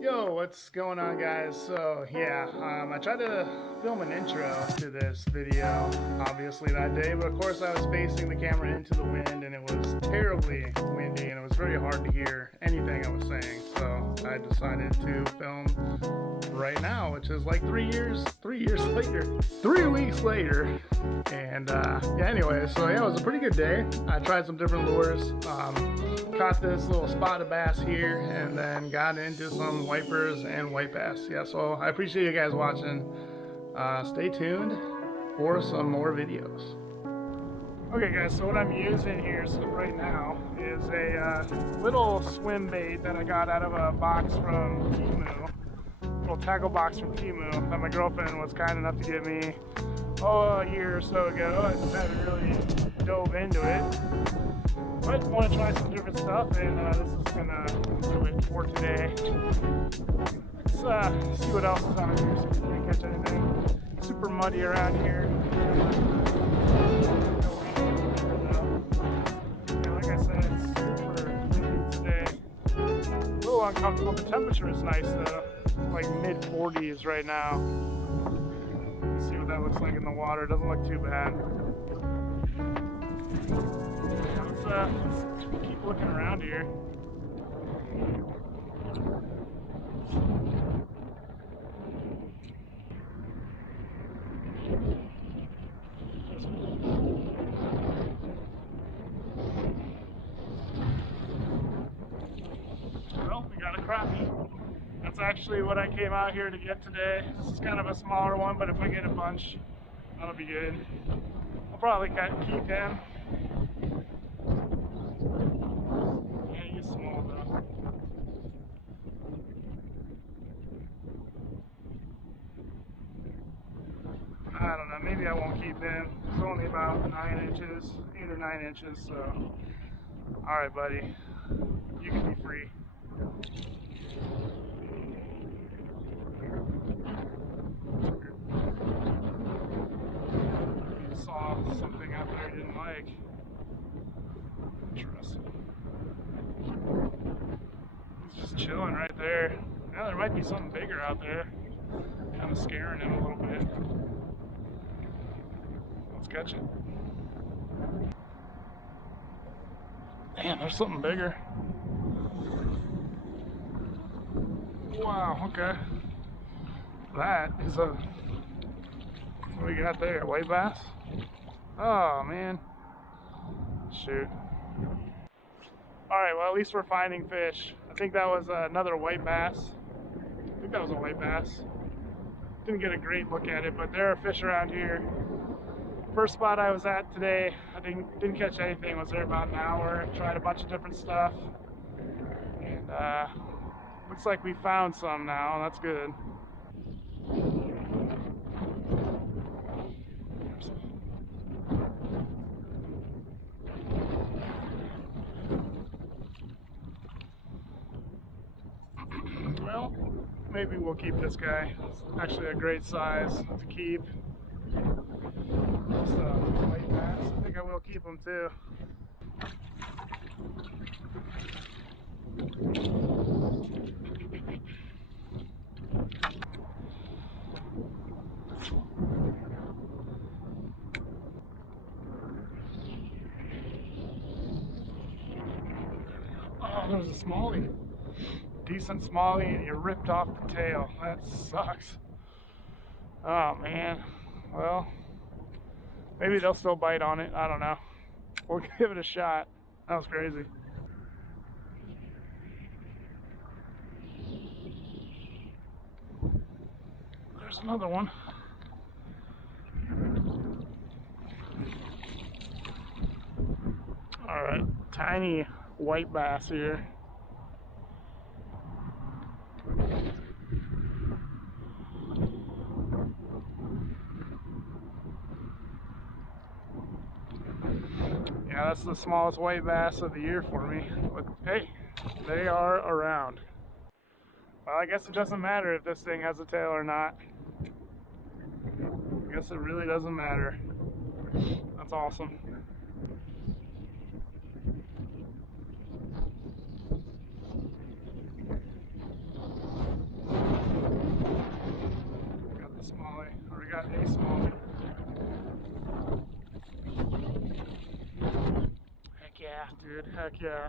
Yo, what's going on, guys? So I tried to film an intro to this video obviously that day, but of course I was facing the camera into the wind and it was terribly windy and it was very hard to hear anything I was saying, so I decided to film right now, which is like 3 weeks later. And anyway, so yeah, it was a pretty good day. I tried some different lures, caught this little spotted bass here, and then got into some wipers and white bass. Yeah, so I appreciate you guys watching. Stay tuned for some more videos. Okay guys, so what I'm using here right now is a little swim bait that I got out of a box from Temu. Little tackle box from Temu that my girlfriend was kind enough to give me a year or so ago. I just haven't really dove into it, but I want to try some different stuff, and this is gonna do it for today. Let's see what else is on here, see if we can catch anything. Super muddy around here. Yeah, like I said, it's super windy today. A little uncomfortable. The temperature is nice though, like mid-40s right now. Let's see what that looks like in the water. It doesn't look too bad. Let's keep looking around here. Well, we got a crappie. That's actually what I came out here to get today. This is kind of a smaller one, but if I get a bunch, that'll be good. I'll probably keep him. Yeah, he's small though. I don't know, maybe I won't keep him. He's only about 9 inches, 8 or 9 inches, so. Alright, buddy. You can be free. You saw something out there you didn't like. Interesting. He's just chilling right there. Now there might be something bigger out there. Kind of scaring him a little bit. Let's catch it. Man, there's something bigger. Wow, okay. That is a... What do we got there? White bass? Oh, man. Shoot. Alright, well, at least we're finding fish. I think that was another white bass. I think that was a white bass. Didn't get a great look at it, but there are fish around here. First spot I was at today, I didn't catch anything. Was there about an hour, tried a bunch of different stuff. And looks like we found some now, that's good. Well, maybe we'll keep this guy. It's actually a great size to keep. Just white bass. I think I will keep him too. Oh, there's a smallie. Decent smallie, and you ripped off the tail. That sucks. Oh man. Well, maybe they'll still bite on it. I don't know. We'll give it a shot. That was crazy. There's another one. All right, tiny white bass here. Yeah, that's the smallest white bass of the year for me, but hey, they are around. Well, I guess it doesn't matter if this thing has a tail or not. I guess it really doesn't matter. That's awesome. Hey, small. Heck yeah, dude. Heck yeah.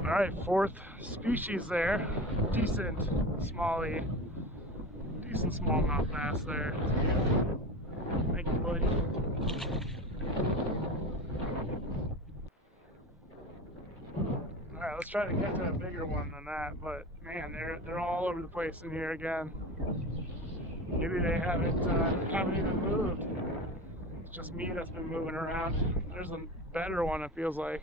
All right, fourth species there. Decent smallie. Decent smallmouth bass there. Thank you, buddy. Alright, let's try to catch a bigger one than that, but man, they're all over the place in here again. Maybe they haven't even moved. It's just me that's been moving around. There's a better one, it feels like.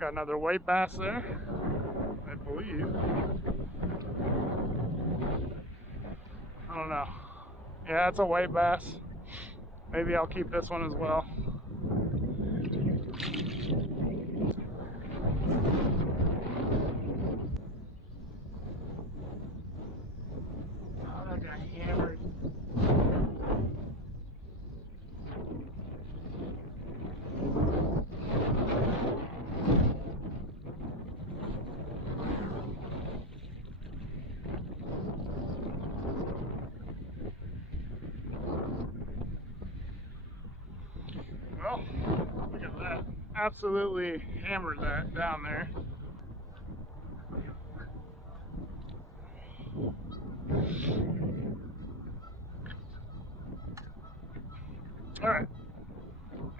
Got another white bass there, I believe. I don't know. Yeah, it's a white bass. Maybe I'll keep this one as well. Oh, that got hammered. Well, look at that. Absolutely hammered that down there. Alright.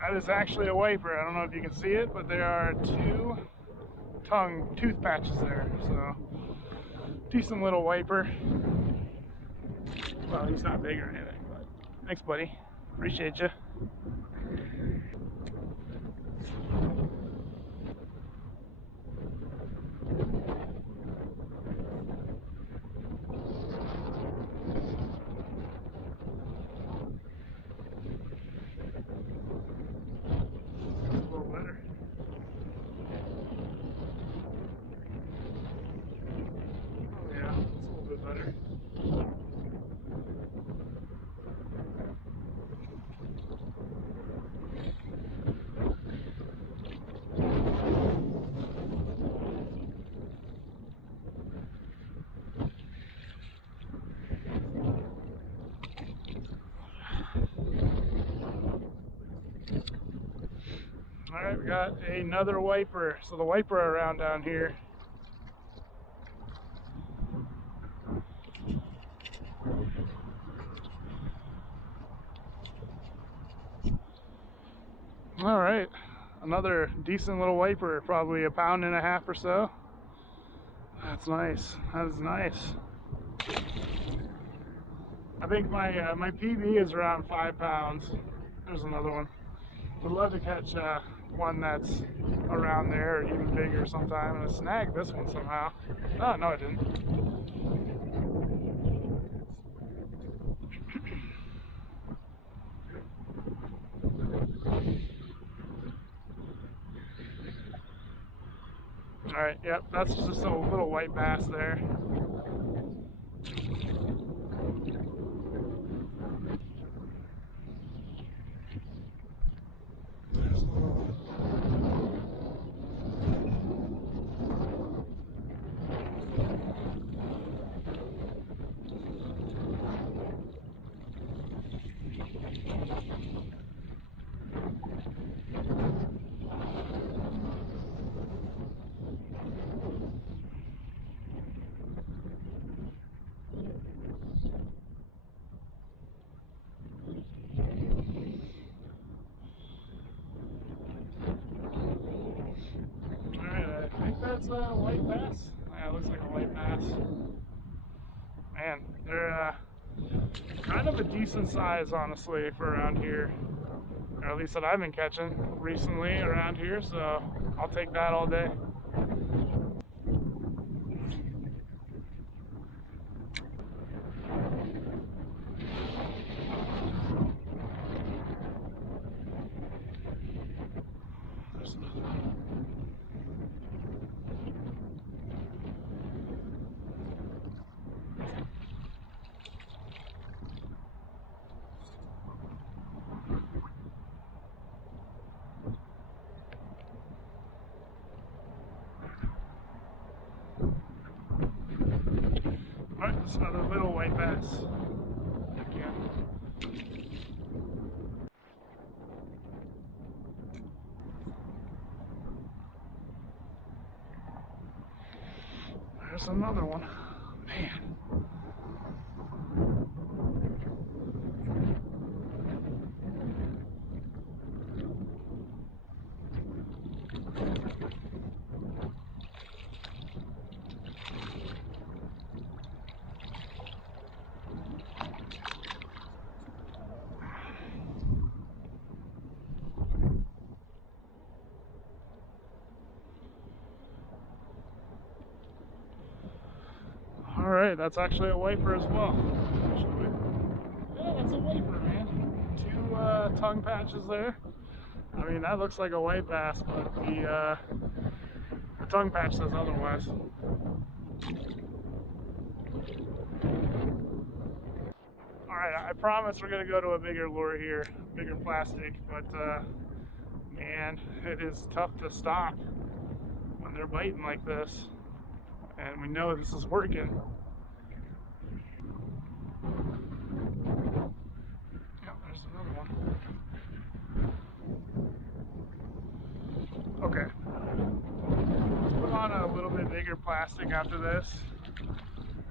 That is actually a wiper. I don't know if you can see it, but there are two tooth patches there. So, decent little wiper. Well, he's not big or anything, but thanks, buddy. Appreciate you. Alright, we got another wiper. So the wiper around down here. Alright, another decent little wiper, probably 1.5 pounds or so. That's nice. That is nice. I think my PB is around 5 pounds. There's another one. Would love to catch one that's around there or even bigger sometime. I'm gonna snag this one somehow. Oh, no I didn't. Alright, yep, that's just a little white bass there. That's a white bass. Yeah, it looks like a white bass. Man, they're kind of a decent size, honestly, for around here. Or at least that I've been catching recently around here, so I'll take that all day. That's another little white bass. Again. There's another one. Man. Alright, that's actually a wiper as well. Yeah, that's a wiper, man. Two tongue patches there. I mean, that looks like a white bass, but the tongue patch says otherwise. Alright, I promise we're going to go to a bigger lure here, bigger plastic, but man, it is tough to stop when they're biting like this. And we know this is working. Yeah, there's another one. Okay. Let's put on a little bit bigger plastic after this.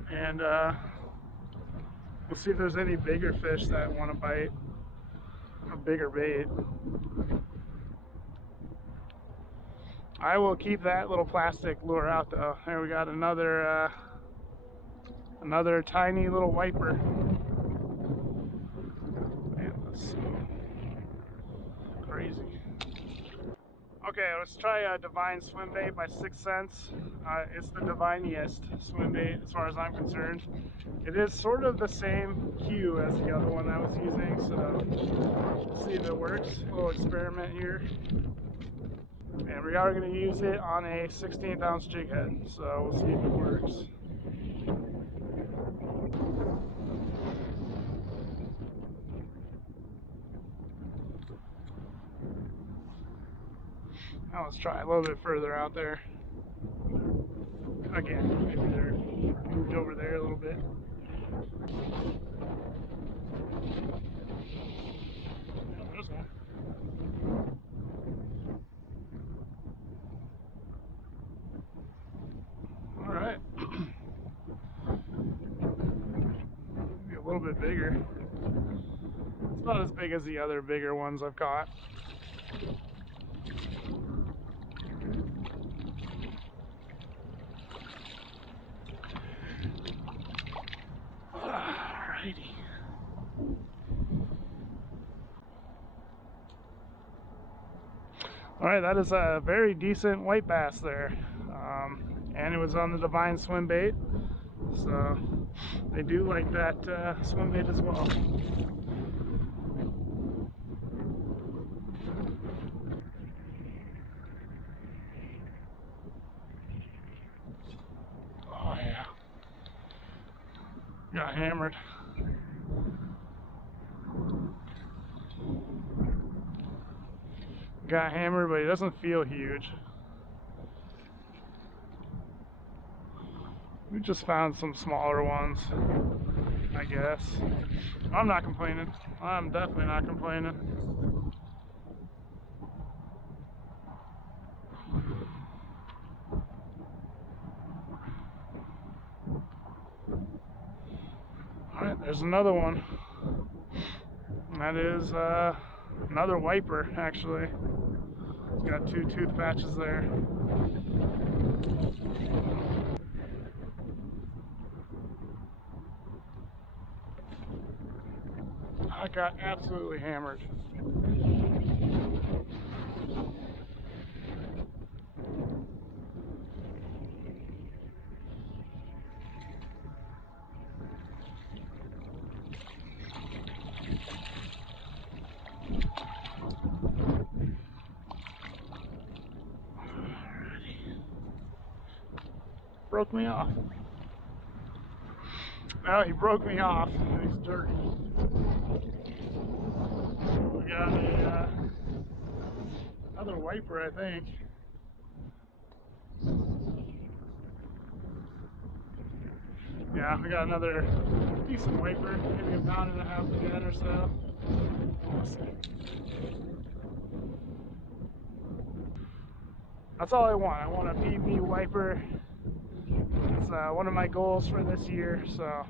And we'll see if there's any bigger fish that want to bite a bigger bait. I will keep that little plastic lure out though. There we got another tiny little wiper. Man, that's so crazy. Okay, let's try a Divine swim bait by 6th Sense. It's the diviniest swim bait as far as I'm concerned. It is sort of the same hue as the other one I was using, so we'll see if it works. A little experiment here. And we are going to use it on a 16th ounce jig head, so we'll see if it works. Now let's try a little bit further out there. Again, maybe they're moved over there a little bit. There's one. Alright. Maybe a little bit bigger. It's not as big as the other bigger ones I've caught. Alrighty. Alright, that is a very decent white bass there. And it was on the Divine swim bait, so they do like that swim bait as well. Oh yeah, got hammered. Got hammered, but he doesn't feel huge. We just found some smaller ones, I guess. I'm not complaining. I'm definitely not complaining. Alright, there's another one. That is another wiper, actually. It's got two tooth patches there. I got absolutely hammered. Broke me off. Now he broke me off and he's dirty. We got another wiper, I think. Yeah, we got another decent wiper, maybe a pound and a half again or so. We'll see. That's all I want. I want a PB wiper. It's one of my goals for this year, so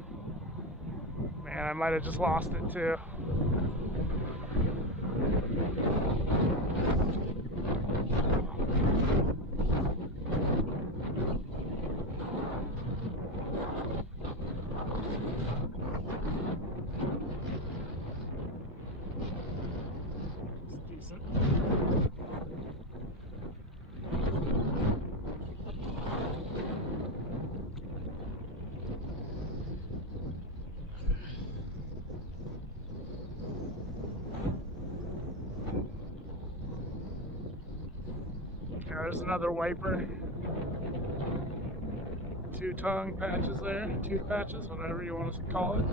man, I might have just lost it too. It's decent. There's another wiper. Two tongue patches there, tooth patches, whatever you want to call it.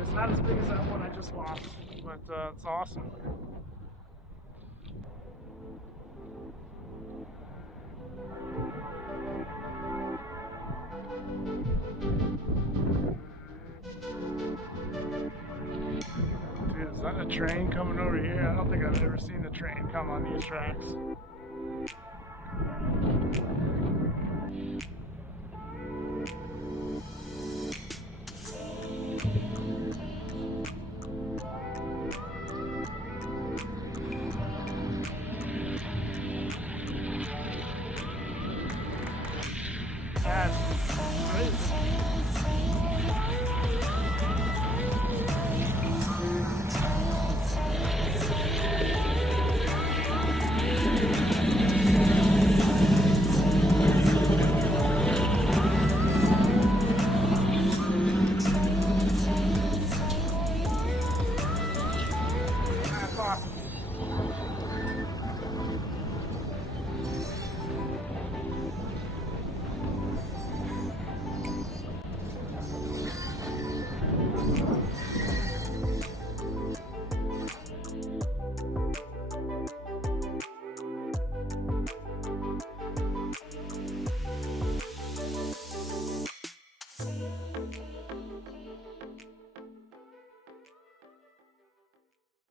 It's not as big as that one I just lost, but it's awesome. Dude, is that a train coming over here? I don't think I've ever seen a train come on these tracks. That's crazy.